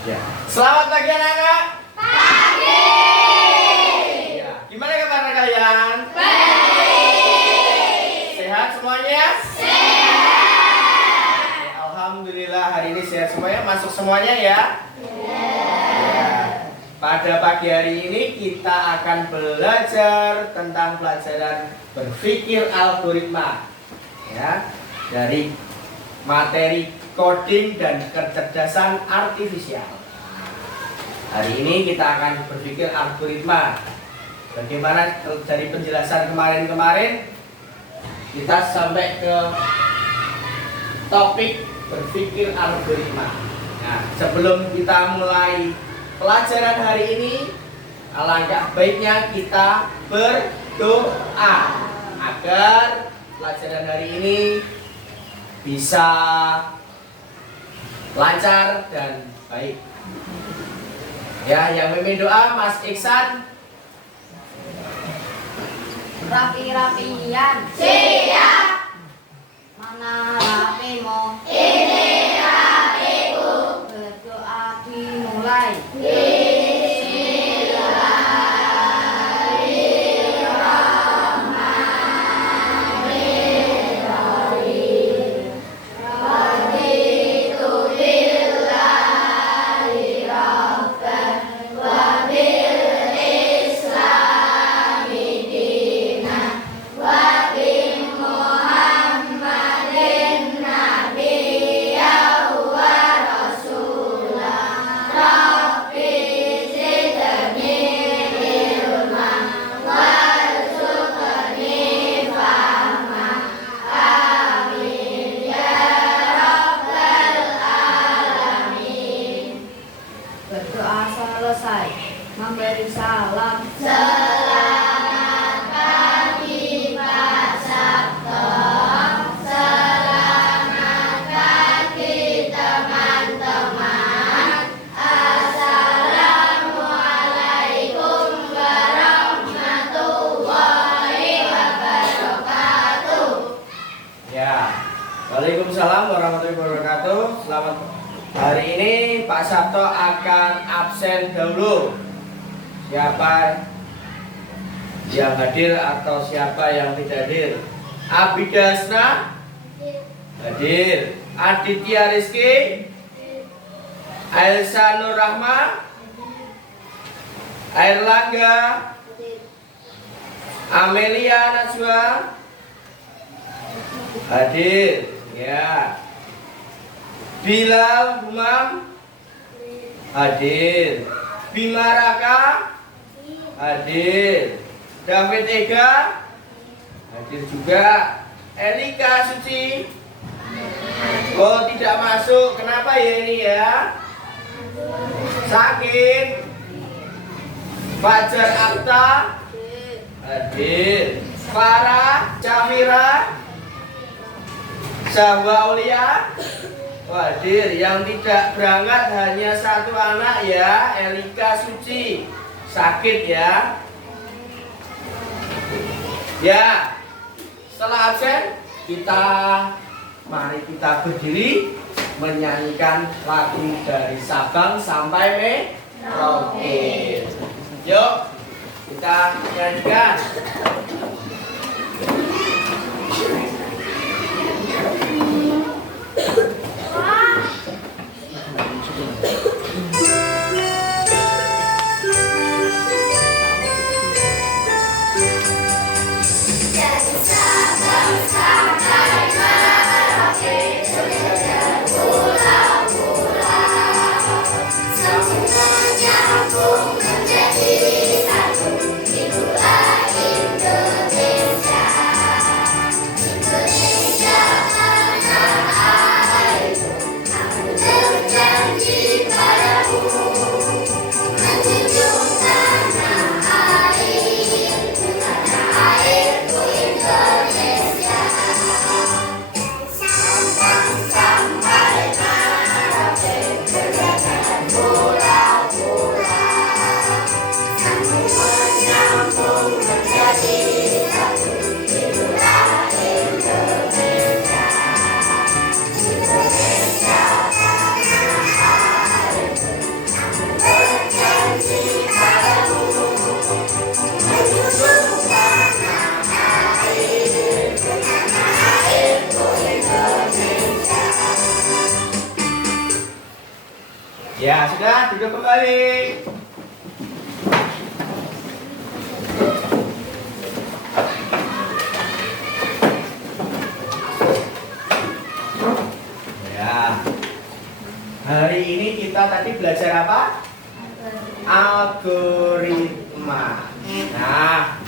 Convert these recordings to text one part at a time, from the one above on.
Ya. Selamat pagi anak-anak. Pagi. Ya. Gimana kabar kalian? Baik. Sehat semuanya? Sehat. Ya, alhamdulillah hari ini sehat semuanya. Masuk semuanya ya? Ya. Pada pagi hari ini kita akan belajar tentang pelajaran berpikir algoritma. Ya. Dari materi coding dan kecerdasan artifisial. Hari ini kita akan berpikir algoritma. Bagaimana dari penjelasan kemarin-kemarin kita sampai ke topik berpikir algoritma. Nah, sebelum kita mulai pelajaran hari ini, alangkah baiknya kita berdoa agar pelajaran hari ini bisa lancar dan baik. Ya, yang memimpin doa Mas Iksan. Rapi-rapian. Siap. Mana rapimu? Ini rapiku. Berdoa dimulai. Berdoa selesai, memberi salam. Selamat pagi Pak Sabto. Selamat pagi teman-teman. Assalamualaikum warahmatullahi wabarakatuh. Ya. Waalaikumsalam warahmatullahi wabarakatuh. Selamat. Hari ini Pak Sabto akan absen dahulu. Siapa yang hadir atau siapa yang tidak hadir? Abidasna hadir. Aditya Rizky, Ailsa Nur Rahma, Airlangga, Amelia Najwa hadir. Ya. Bilal Humam hadir. Bima Raka hadir. David Ega hadir juga. Elika Suci, oh tidak masuk. Kenapa ya ini ya? Sakit. Fajar Akta hadir. Farah Cafira Sahwa Aulia hadir. Yang tidak berangkat hanya satu anak ya, Elika Suci, sakit ya. Ya, setelah absen mari kita berdiri menyanyikan lagu dari Sabang sampai Merauke. Yuk, kita nyanyikan. Janji Ya, sudah duduk kembali. Ya. Hari ini kita tadi belajar apa? Algoritma. Nah,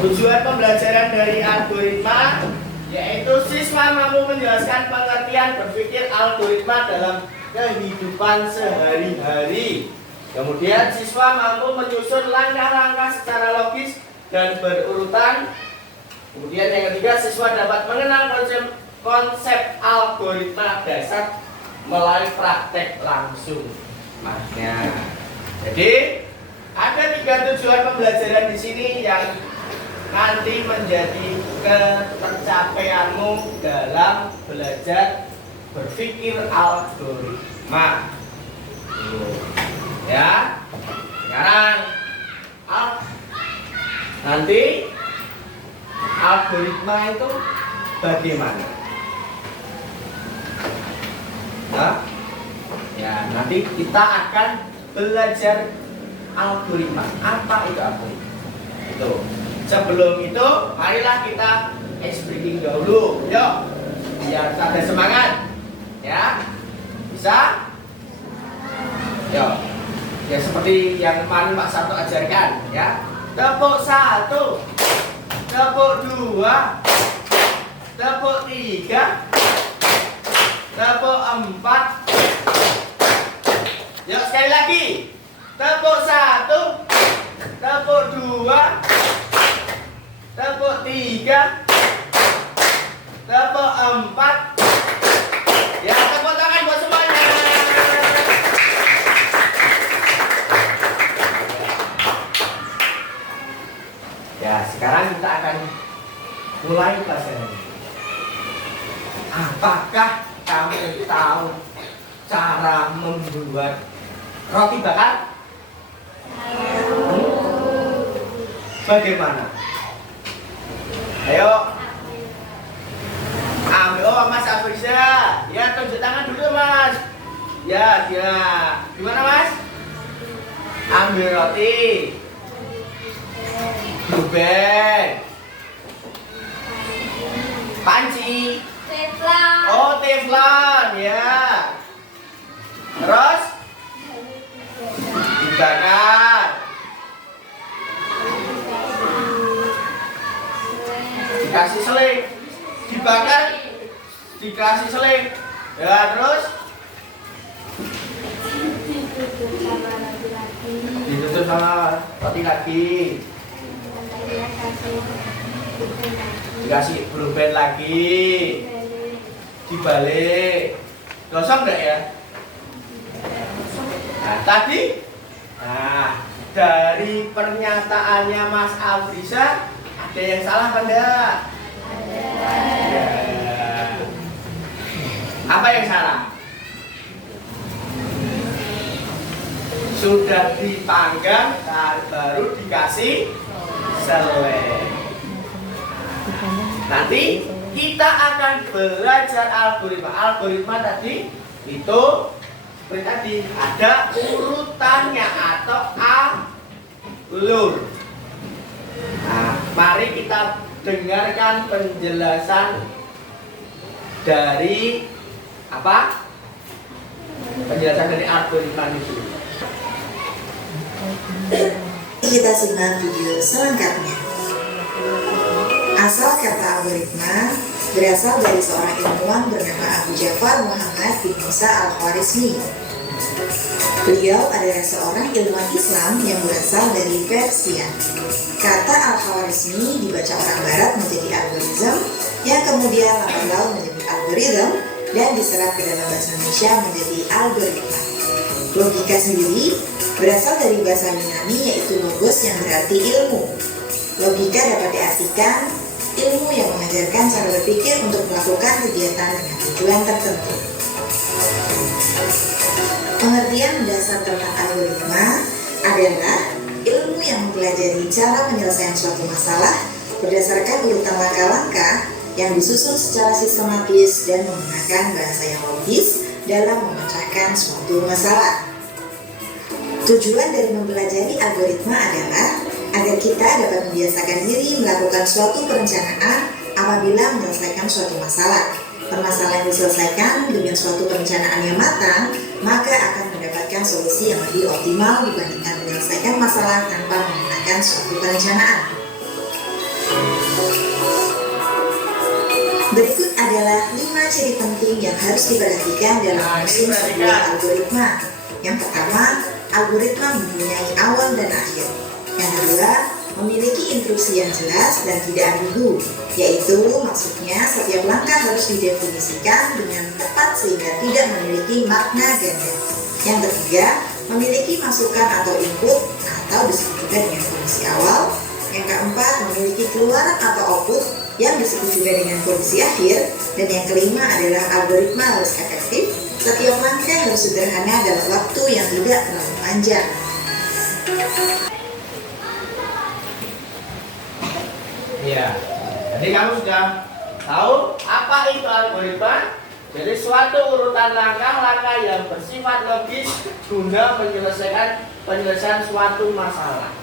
tujuan pembelajaran dari algoritma yaitu siswa mampu menjelaskan pengertian berpikir algoritma dalam kehidupan sehari-hari. Kemudian siswa mampu menyusun langkah-langkah secara logis dan berurutan. Kemudian yang ketiga, siswa dapat mengenal konsep algoritma dasar melalui praktek langsung. Maknya. Jadi ada 3 tujuan pembelajaran di sini yang nanti menjadi ketercapaianmu dalam belajar berpikir algoritma. Ya, sekarang nanti algoritma itu bagaimana? Ya, nanti kita akan belajar algoritma. Apa itu algoritma? Itu. Sebelum itu, marilah kita ice breaking dahulu. Yuk, biar ada semangat. Ya, bisa? Yuk, ya seperti yang kemarin Pak Sabto ajarkan. Ya, tepuk 1, tepuk 2, tepuk 3, tepuk 4. Yuk sekali lagi. Tepuk 1, tepuk 2, tepuk 3, tepuk 4. Ya, tepuk tangan buat semuanya. Ya, sekarang kita akan mulai pelajaran. Apakah kamu tahu cara membuat roti bakar? Bagaimana? Ayo. Ambil, Mas Afriza. Ya, tunjuk tangan dulu, Mas. Ya. Gimana, Mas? Ambil roti. Blueband. Panci. Teflon. Oh, teflon, ya. Terus dibakar. Dikasih seling. Dibakar. Dikasih seling. Ya, terus ditutup sama roti lagi. Dikasih blueband lagi. Dibalik. Gosong enggak ya? Nah, tadi dari pernyataannya Mas Afriza ada yang salah apa enggak? Ada. Apa yang salah? Sudah dipanggang baru dikasih selai. Nanti kita akan belajar algoritma. Algoritma tadi itu seperti tadi ada urutannya atau alur. Nah, mari kita dengarkan penjelasan dari apa? Penjelasan dari algoritma itu. Kita simak video selengkapnya. Asal kata algoritma berasal dari seorang ilmuwan bernama Abu Ja'far Muhammad bin Musa Al-Khwarizmi. Beliau adalah seorang ilmuwan Islam yang berasal dari Persia. Kata Al-Khwarizmi dibaca orang Barat menjadi algoritma, yang kemudian lambat laun menjadi algoritma dan diserap ke dalam bahasa Indonesia menjadi algoritma. Logika sendiri berasal dari bahasa Yunani yaitu logos yang berarti ilmu. Logika dapat diartikan ilmu yang mengajarkan cara berpikir untuk melakukan kegiatan dengan tujuan tertentu. Pengertian dasar tentang algoritma adalah ilmu yang mempelajari cara penyelesaian suatu masalah berdasarkan urutan langkah-langkah yang disusun secara sistematis dan menggunakan bahasa yang logis dalam memecahkan suatu masalah. Tujuan dari mempelajari algoritma adalah agar kita dapat membiasakan diri melakukan suatu perencanaan apabila menyelesaikan suatu masalah. Permasalahan yang diselesaikan dengan suatu perencanaan yang matang, maka akan mendapatkan solusi yang lebih optimal dibandingkan menyelesaikan masalah tanpa menggunakan suatu perencanaan. Berikut adalah 5 ciri penting yang harus diperhatikan dalam menyusun sebuah algoritma. Yang pertama, algoritma mempunyai awal dan akhir. Yang kedua, memiliki instruksi yang jelas dan tidak ambigu, yaitu maksudnya setiap langkah harus didefinisikan dengan tepat sehingga tidak memiliki makna ganda. Yang ketiga, memiliki masukan atau input atau disebut juga dengan kondisi awal. Yang keempat, memiliki keluaran atau output yang disebut juga dengan kondisi akhir. Dan yang kelima adalah algoritma harus efektif. Setiap langkah harus sederhana dalam waktu yang tidak terlalu panjang. Ya, jadi kamu sudah tahu apa itu algoritma? Jadi suatu urutan langkah-langkah yang bersifat logis guna penyelesaian suatu masalah.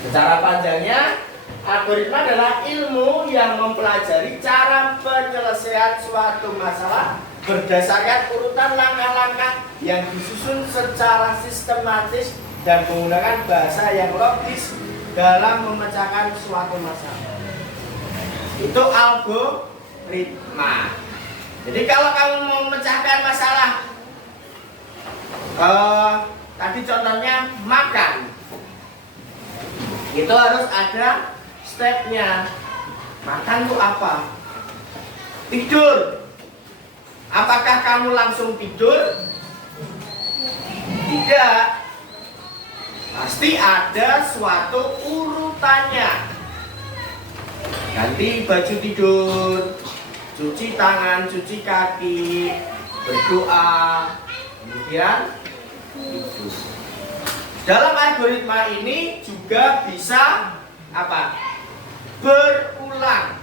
Secara panjangnya, algoritma adalah ilmu yang mempelajari cara penyelesaian suatu masalah berdasarkan urutan langkah-langkah yang disusun secara sistematis dan menggunakan bahasa yang logis dalam memecahkan suatu masalah. Itu algoritma. Jadi kalau kamu mau memecahkan masalah, tadi contohnya makan, itu harus ada stepnya. Makan itu apa? Tidur. Apakah kamu langsung tidur? Tidak. Pasti ada suatu urutannya. Ganti baju tidur, cuci tangan, cuci kaki, berdoa, kemudian tidur. Dalam algoritma ini juga bisa apa? Berulang.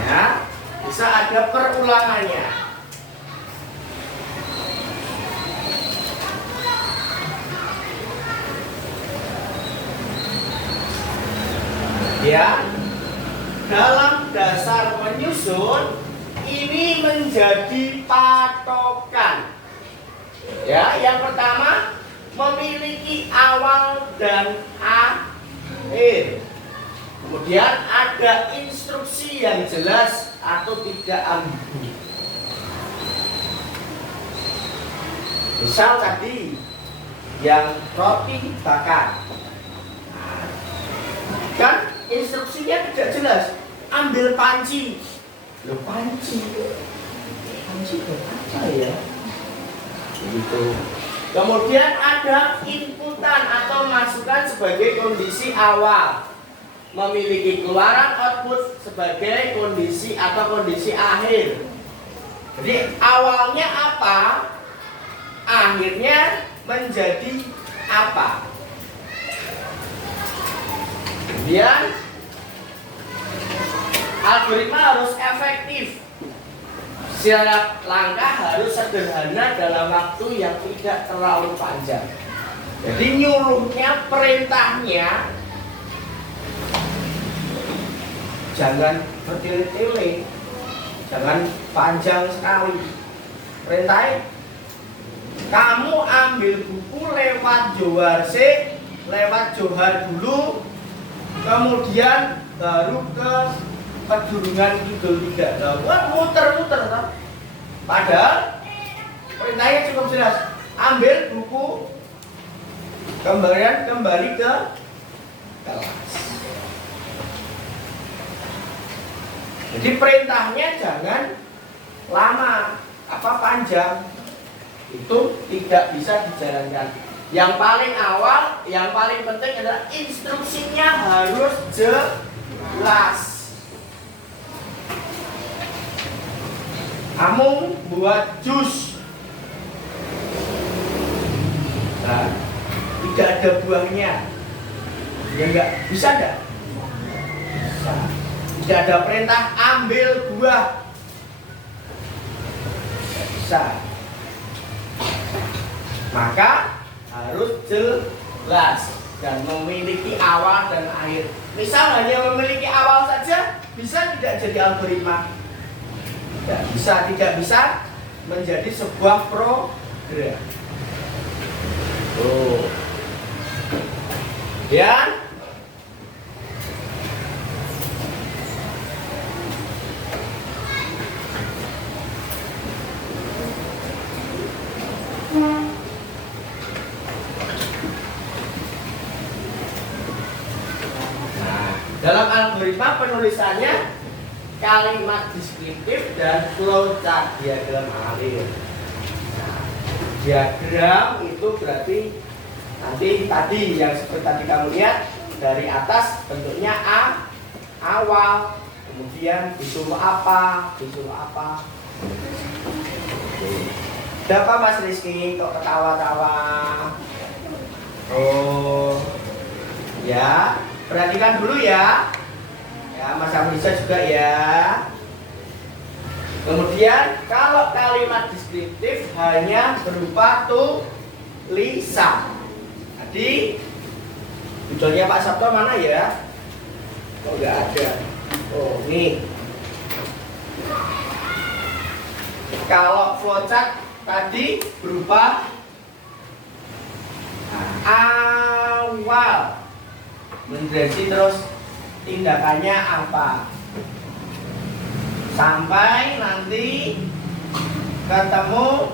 Ya, bisa ada perulangannya. Ya, dalam dasar menyusun ini menjadi patokan. Ya, yang pertama memiliki awal dan akhir. Kemudian ada instruksi yang jelas atau tidak ambigu. Misal tadi yang roti bakar, kan instruksinya tidak jelas. Ambil panci. Loh, panci apa ya? Begitu. Kemudian ada inputan atau masukan sebagai kondisi awal. Memiliki keluaran output sebagai kondisi atau kondisi akhir. Jadi awalnya apa? Akhirnya menjadi apa? Kemudian algoritma harus efektif. Setiap langkah harus sederhana dalam waktu yang tidak terlalu panjang. Jadi nyuruhnya, perintahnya jangan bertele-tele, jangan panjang sekali. Perintahnya, kamu ambil buku lewat Jowarse, lewat Johar dulu, kemudian baru ke Pedurungan Kidul 3. Wah, muter-muter toh. Padahal perintahnya cukup jelas. Ambil buku, kemudian kembali ke kelas. Jadi perintahnya jangan lama, panjang. Itu tidak bisa dijalankan. Yang paling awal, yang paling penting adalah instruksinya harus jelas. Kamu buat jus, nah, tidak ada buahnya, ya enggak bisa enggak? Bisa. Tidak ada perintah ambil buah. Tidak bisa. Maka harus jelas dan memiliki awal dan akhir. Misal hanya memiliki awal saja bisa tidak jadi algoritma. Tidak bisa menjadi sebuah program. Ya. Dalam algoritma penulisannya kalimat deskriptif dan flowchart, diagram alir. Nah, diagram itu berarti nanti tadi yang seperti tadi kamu lihat dari atas bentuknya awal, kemudian disuruh apa. Ada apa Mas Rizky kok ketawa-tawa? Oh, ya. Perhatikan dulu ya. Ya, Mas Amrisa juga ya. Kemudian kalau kalimat deskriptif hanya berupa tulisan. Tadi judulnya Pak Sabto mana ya? Oh, enggak ada. Oh, nih. Kalau flowchart tadi berupa awal. Menjadi terus tindakannya apa sampai nanti ketemu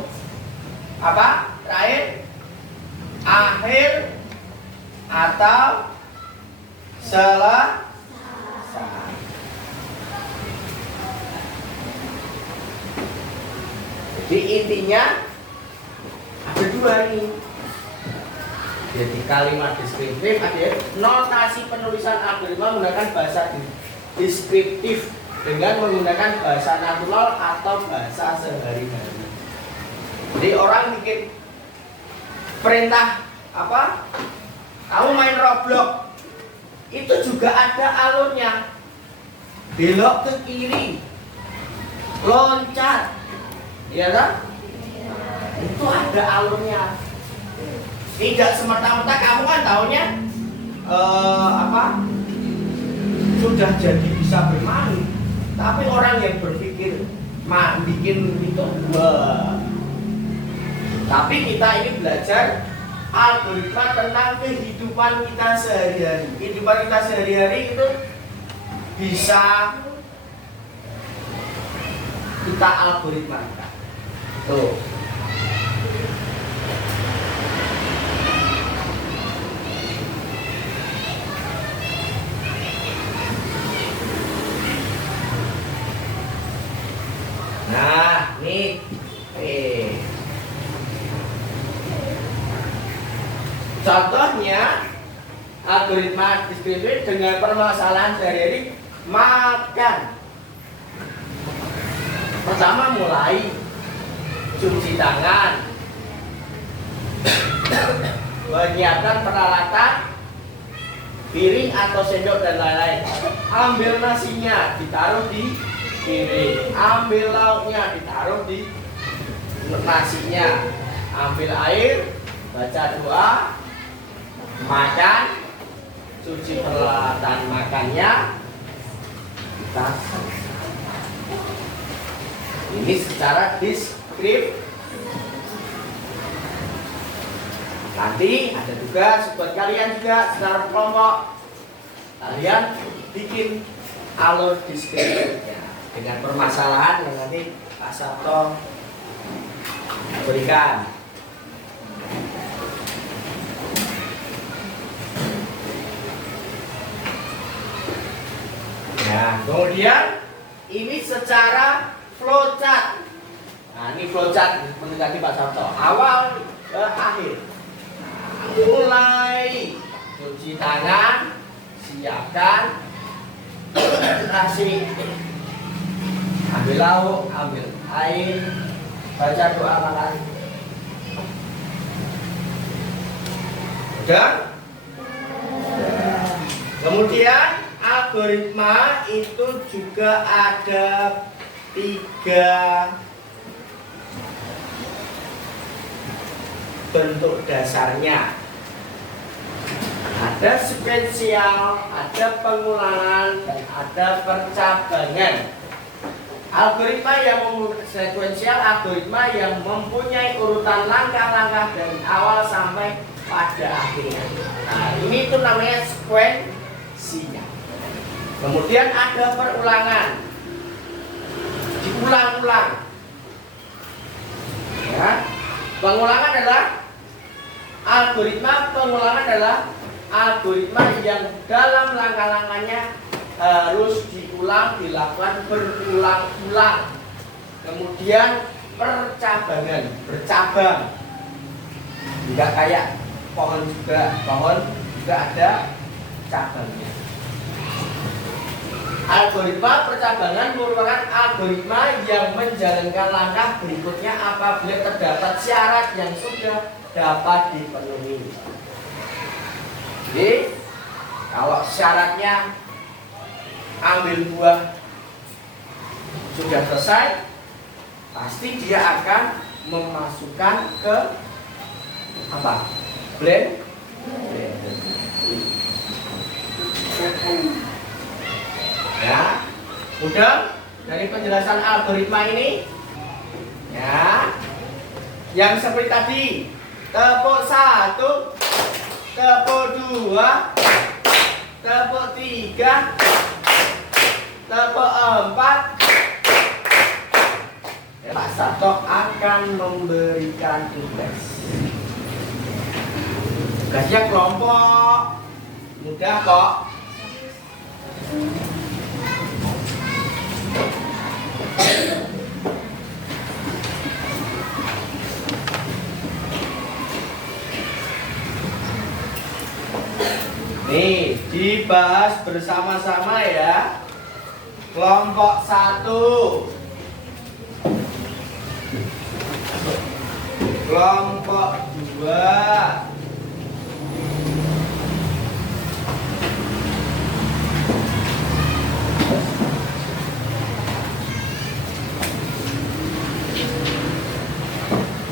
apa terakhir akhir atau selesai. Jadi intinya ada dua ini. Jadi kalimat deskriptif ada notasi penulisan algoritma menggunakan bahasa deskriptif dengan menggunakan bahasa natural atau bahasa sehari-hari. Jadi orang bikin perintah apa? Kamu main Roblox. Itu juga ada alurnya. Belok ke kiri. Loncat. Iya kan? Itu ada alurnya. Tidak semerta-merta kamu kan tahunya sudah jadi bisa bermain, tapi orang yang berpikir bikin itu tapi kita ini belajar algoritma tentang kehidupan kita sehari-hari. Kehidupan kita sehari-hari itu bisa kita algoritmakan. Tuh. Nah, nih. Contohnya algoritma deskriptif dengan permasalahan sehari-hari makan. Pertama mulai cuci tangan, menyiapkan peralatan piring atau sendok dan lain-lain. Ambil nasinya, ditaruh di piring. Ambil lauknya, ditaruh di nasinya. Ambil air, baca doa, makan, cuci peralatan makannya, tas. Ini secara deskriptif. Nanti ada tugas buat kalian juga secara kelompok. Kalian bikin alur deskriptifnya dengan permasalahan yang nanti Pak Sabto berikan. Nah, kemudian ini secara flowchart. Nah, ini flowchart mendekati Pak Sabto. Awal ke akhir. Nah, mulai cuci tangan, siapkan nasi, ambil lauk, ambil air, baca doa makan. Udah? Kemudian algoritma itu juga ada 3 bentuk dasarnya. Ada spesial, ada pengulangan, dan ada percabangan. Algoritma yang sekuensial, algoritma yang mempunyai urutan langkah-langkah dari awal sampai pada akhirnya. Nah, ini tuh namanya sekuensinya. Kemudian ada perulangan, diulang-ulang. Ya. Pengulangan adalah algoritma yang dalam langkah-langkahnya harus dilakukan berulang-ulang. Kemudian percabangan, bercabang. Enggak kayak pohon juga ada cabangnya. Algoritma percabangan merupakan algoritma yang menjalankan langkah berikutnya apabila terdapat syarat yang sudah dapat dipenuhi. Jadi, kalau syaratnya ambil buah sudah selesai, pasti dia akan memasukkan ke apa? Blender. Ya, udah dari penjelasan algoritma ini. Ya, yang seperti tadi, tepuk 1, tepuk 2, tepuk 3, tepuk 4. Pak Sato akan memberikan tugas. Tugasnya kelompok, mudah kok. Nih, dibahas bersama-sama ya. Kelompok 1, kelompok 2,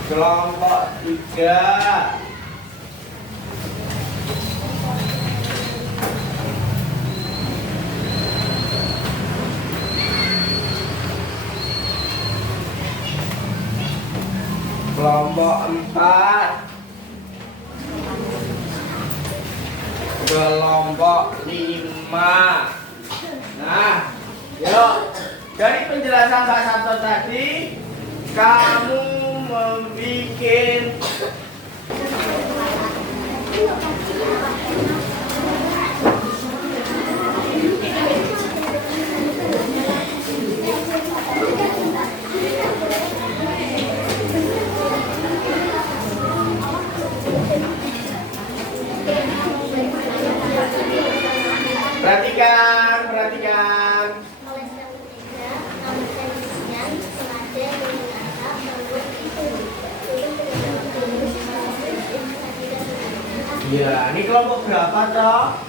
kelompok 3, kelompok 4, kelompok 5. Nah, yuk, dari penjelasan Pak Sabto tadi, kamu membuat perhatikan. Ya, ini kelompok berapa toh?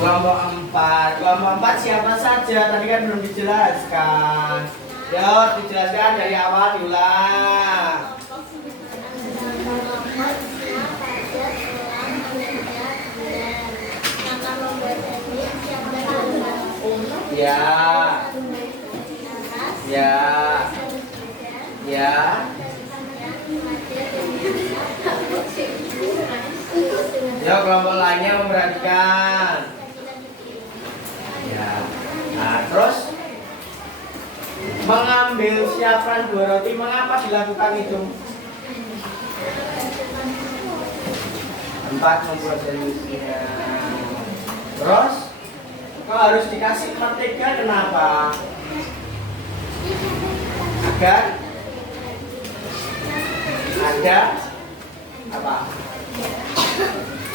Kelompok 4. Kelompok 4 siapa saja? Tadi kan belum dijelaskan. Yuk, dijelaskan dari awal diulang. Ya. Ya. Ya. Ya, kelompok lainnya memperhatikan. Ya. Nah, terus mengambil siapkan 2 roti, mengapa dilakukan itu? 4 membuat solusinya. Terus kalau harus dikasih mentega kenapa? Agar ada apa?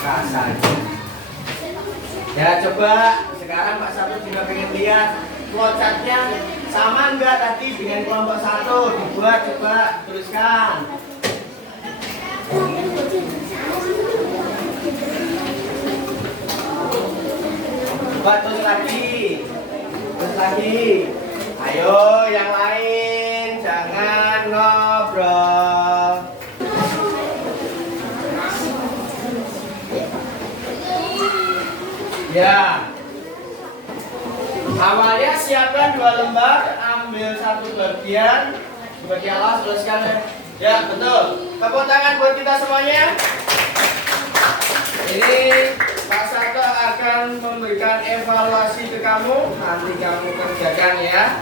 Rasanya. Ya, coba sekarang Pak Sabto juga pengen lihat flowchartnya sama enggak tadi dengan kelompok 1. Dibuat, coba teruskan. Coba terus lagi. Terus lagi. Ayo yang lain jangan ngobrol. Ya. Awalnya siapkan 2 lembar, ambil 1 bagian. Bagi Allah tuliskan ya. Ya, betul. Tepuk tangan buat kita semuanya. Ini Pak Sato akan memberikan evaluasi ke kamu. Nanti kamu kerjakan ya.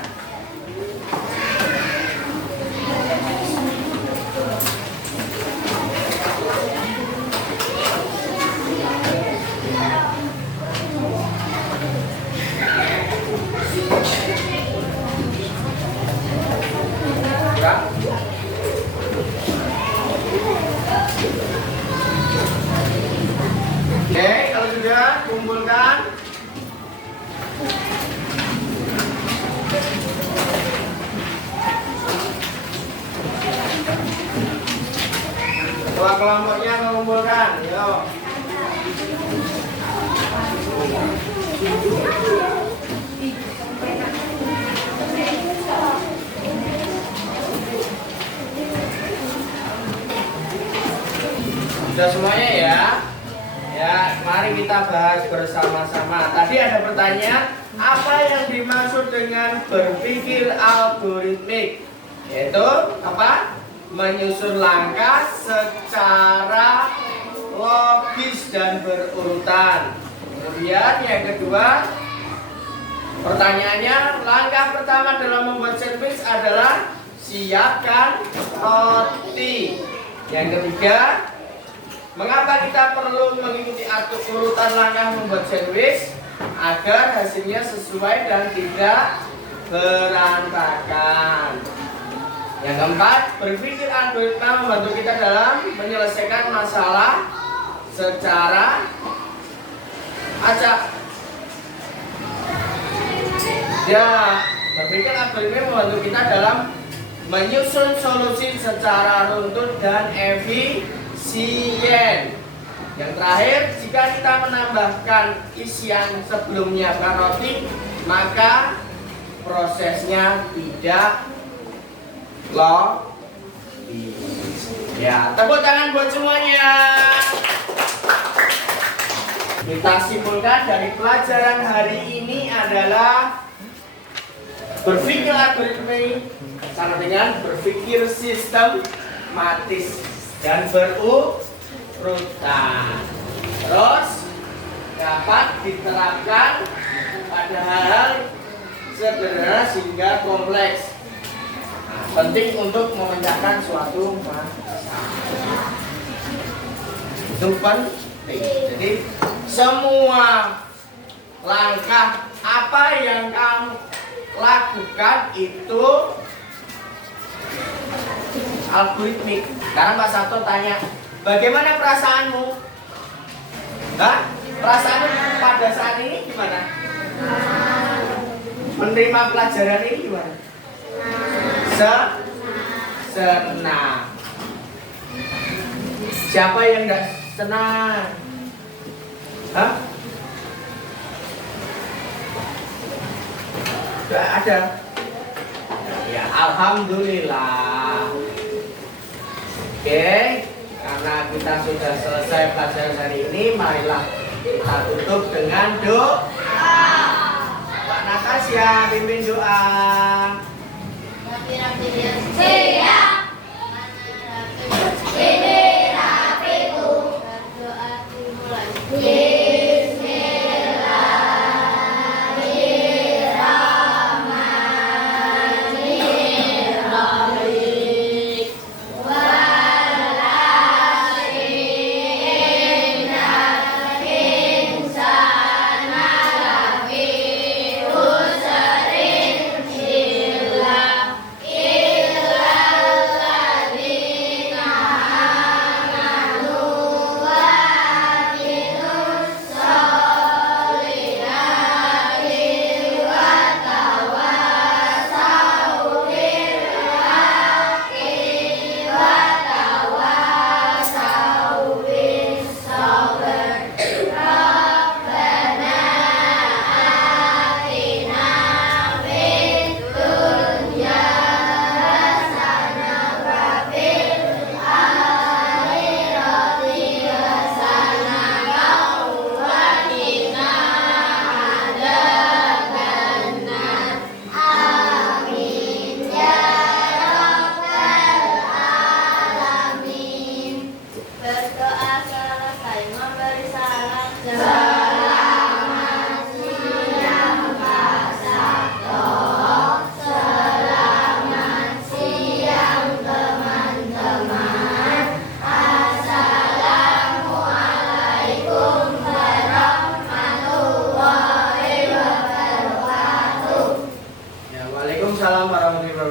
Ya. Oke, kalau sudah kumpulkan. Ketua kelompoknya mengumpulkan, yuk. Sudah semuanya ya? Ya, mari kita bahas bersama-sama. Tadi ada pertanyaan, apa yang dimaksud dengan berpikir algoritmik? Yaitu apa? Menyusun langkah secara logis dan berurutan. Kemudian yang kedua, pertanyaannya, langkah pertama dalam membuat sandwich adalah siapkan roti. Yang ketiga, mengapa kita perlu mengikuti urutan langkah membuat sandwich agar hasilnya sesuai dan tidak berantakan. Yang keempat, berpikir algoritma membantu kita dalam menyelesaikan masalah secara acak. Ya, berpikir algoritma membantu kita dalam menyusun solusi secara runtut dan efisien. Yang terakhir, jika kita menambahkan isian sebelumnya roti, maka prosesnya tidak logis. Ya, tepuk tangan buat semuanya. Kita simpulkan dari pelajaran hari ini adalah berpikir algoritmik sama dengan berpikir sistematis dan berurutan. Terus dapat diterapkan pada hal sederhana hingga kompleks. Nah, penting untuk memecahkan suatu masalah. Itu penting. Jadi semua langkah apa yang kamu lakukan itu algoritmik. Sekarang Pak Sabto tanya, bagaimana perasaanmu? Hah? Perasaanmu pada saat ini gimana? Menerima pelajaran ini gimana? Senang. Siapa yang enggak senang? Hah? Enggak ada. Ya, alhamdulillah. Oke, karena kita sudah selesai pelajaran hari ini, marilah kita tutup dengan doa. Pak Natasya pimpin doa. Siap.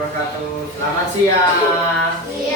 wabarakatuh. Selamat siang. Siang.